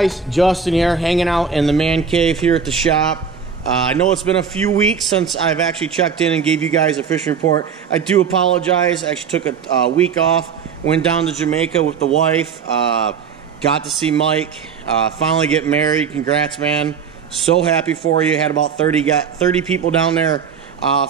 guys, Justin here, hanging out in the man cave here at the shop. I know it's been a few weeks since I've actually checked in and gave you guys a fishing report. I do apologize. I actually took a week off, went down to Jamaica with the wife, got to see Mike, finally get married. Congrats, man. So happy for you. Had about 30 people down there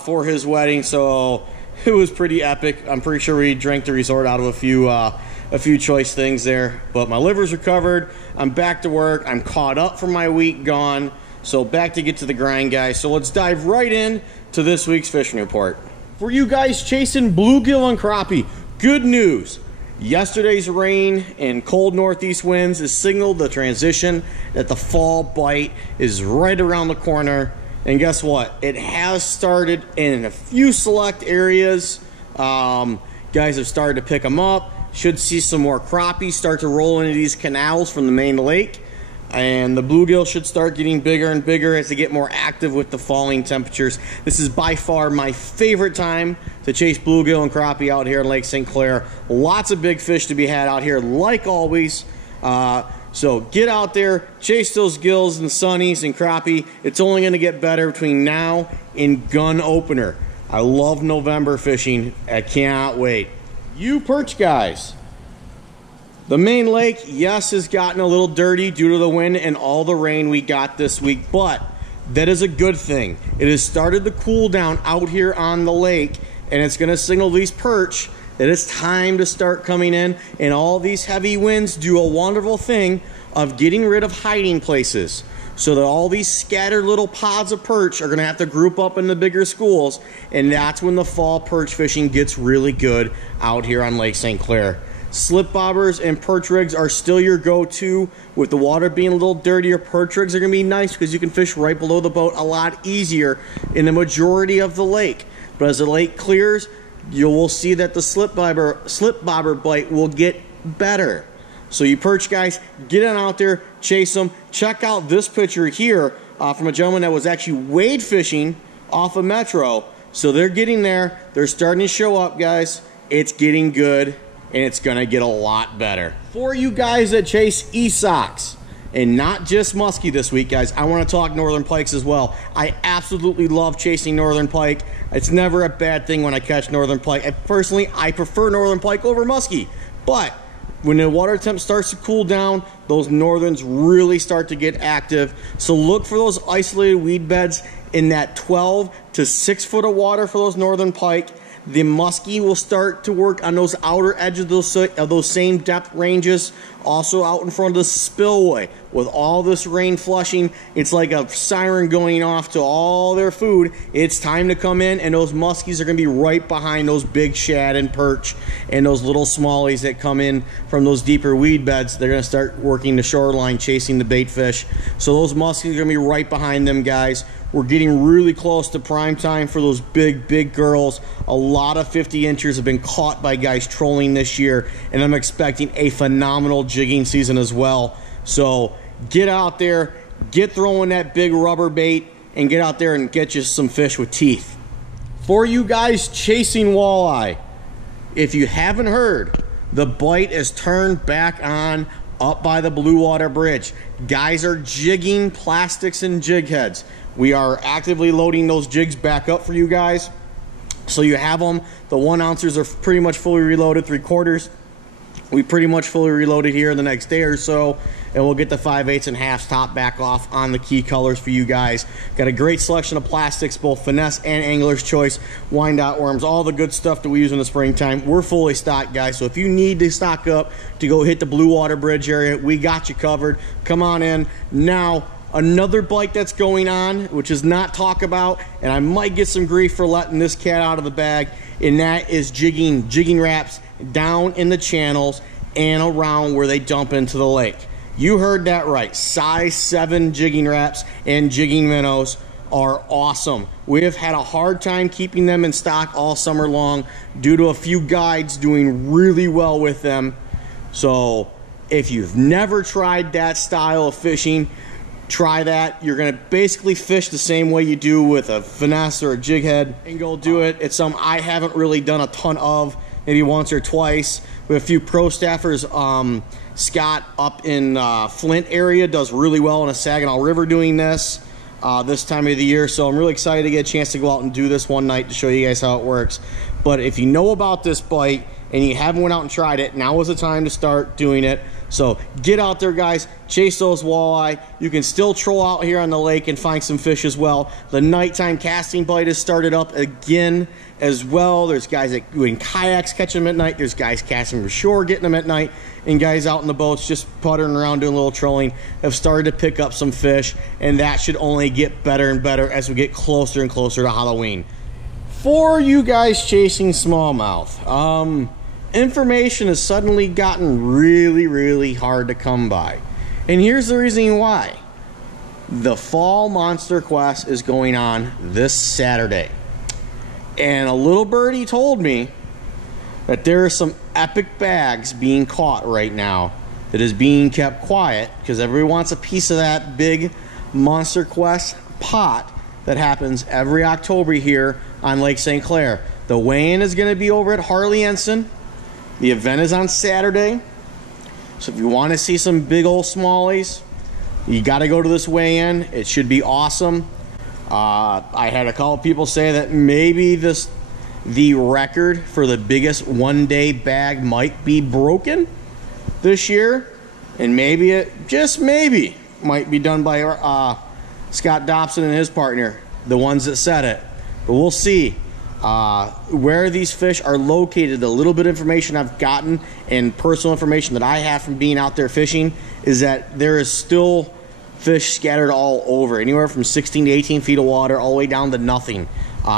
for his wedding, so it was pretty epic. I'm pretty sure we drank the resort out of a few choice things there, but my liver's recovered. I'm back to work. I'm caught up from my week gone, so back to get to the grind, guys. So let's dive right in to this week's fishing report. For you guys chasing bluegill and crappie, good news. Yesterday's rain and cold northeast winds has signaled the transition that the fall bite is right around the corner. And guess what? It has started in a few select areas. Guys have started to pick them up. Should see some more crappie start to roll into these canals from the main lake. And the bluegill should start getting bigger and bigger as they get more active with the falling temperatures. This is by far my favorite time to chase bluegill and crappie out here in Lake St. Clair. Lots of big fish to be had out here, like always. So get out there, chase those gills and sunnies and crappie. It's only going to get better between now and gun opener. I love November fishing. I cannot wait. You perch guys. The main lake, yes, has gotten a little dirty due to the wind and all the rain we got this week, but that is a good thing. It has started to cool down out here on the lake, and it's going to signal these perch that it's time to start coming in, and all these heavy winds do a wonderful thing of getting rid of hiding places, so that all these scattered little pods of perch are going to have to group up in the bigger schools, and that's when the fall perch fishing gets really good out here on Lake St. Clair. Slip bobbers and perch rigs are still your go-to. With the water being a little dirtier, perch rigs are going to be nice because you can fish right below the boat a lot easier in the majority of the lake. But as the lake clears, you will see that the slip bobber bite will get better. So you perch guys, get on out there, chase them. Check out this picture here from a gentleman that was actually wade fishing off of Metro. So they're getting there. They're starting to show up, guys. It's getting good, and it's gonna get a lot better. For you guys that chase e-socks, and not just muskie this week, guys, I wanna talk northern pikes as well. I absolutely love chasing northern pike. It's never a bad thing when I catch northern pike. I prefer northern pike over muskie, but when the water temp starts to cool down, those northerns really start to get active. So look for those isolated weed beds in that 12 to 6 foot of water for those northern pike. The muskie will start to work on those outer edges of those same depth ranges. Also out in front of the spillway. With all this rain flushing, it's like a siren going off to all their food. It's time to come in, and those muskies are going to be right behind those big shad and perch and those little smallies that come in from those deeper weed beds. They're going to start working the shoreline, chasing the bait fish. So those muskies are going to be right behind them, guys. We're getting really close to prime time for those big girls. A lot of 50 inchers have been caught by guys trolling this year, and I'm expecting a phenomenal jigging season as well. So get out there, get throwing that big rubber bait, and get out there and get you some fish with teeth. For you guys chasing walleye, if you haven't heard, the bite is turned back on up by the Blue Water Bridge. Guys are jigging plastics and jig heads. We are actively loading those jigs back up for you guys. So you have them. The 1 ounces are pretty much fully reloaded, 3/4. We pretty much fully reloaded here in the next day or so, and we'll get the 5/8 and halves top back off on the key colors for you guys. Got a great selection of plastics, both finesse and angler's choice, Wyandotte worms, all the good stuff that we use in the springtime. We're fully stocked, guys, so if you need to stock up to go hit the Blue Water Bridge area, we got you covered. Come on in. Now, another bite that's going on, which is not talked about, and I might get some grief for letting this cat out of the bag, and that is jigging wraps down in the channels and around where they dump into the lake. You heard that right. Size 7 jigging wraps and jigging minnows are awesome. We have had a hard time keeping them in stock all summer long due to a few guides doing really well with them. So if you've never tried that style of fishing, try that. You're gonna basically fish the same way you do with a finesse or a jig head, and go do it. It's something I haven't really done a ton of, maybe once or twice. We have a few pro staffers Scott up in Flint area does really well in a Saginaw River doing this this time of the year. So I'm really excited to get a chance to go out and do this one night to show you guys how it works. But if you know about this bite and you haven't went out and tried it, now is the time to start doing it. So get out there, guys, chase those walleye. You can still troll out here on the lake and find some fish as well. The nighttime casting bite has started up again as well. There's guys that doing kayaks catching them at night. There's guys casting from shore getting them at night. And guys out in the boats just puttering around doing a little trolling have started to pick up some fish. And that should only get better and better as we get closer and closer to Halloween. For you guys chasing smallmouth, information has suddenly gotten really hard to come by. And here's the reason why. The Fall Monster Quest is going on this Saturday. And a little birdie told me that there are some epic bags being caught right now that is being kept quiet because everybody wants a piece of that big Monster Quest pot that happens every October here on Lake St. Clair. The weigh-in is going to be over at Harley Ensign. The event is on Saturday, so if you want to see some big old smallies, you got to go to this weigh-in. It should be awesome. I had a couple people say that maybe the record for the biggest one-day bag might be broken this year, and maybe it, just maybe, might be done by Scott Dobson and his partner, the ones that said it. But we'll see. Where these fish are located, the little bit of information I've gotten and personal information that I have from being out there fishing is that there is still fish scattered all over, anywhere from 16 to 18 feet of water all the way down to nothing.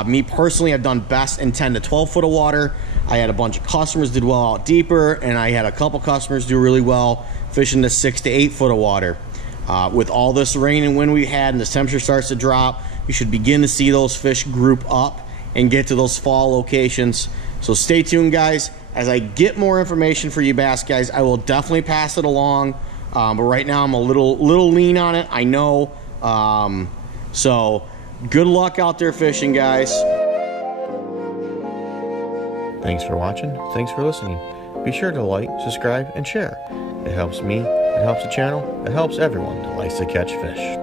Me personally, I've done best in 10 to 12 foot of water. I had a bunch of customers did well out deeper, and I had a couple customers do really well fishing the 6 to 8 foot of water. With all this rain and wind we had and the temperature starts to drop, you should begin to see those fish group up and get to those fall locations. So stay tuned, guys. As I get more information for you bass guys, I will definitely pass it along. But right now I'm a little lean on it, I know. So good luck out there fishing, guys. Thanks for watching. Thanks for listening. Be sure to like, subscribe, and share. It helps me, it helps the channel, it helps everyone that likes to catch fish.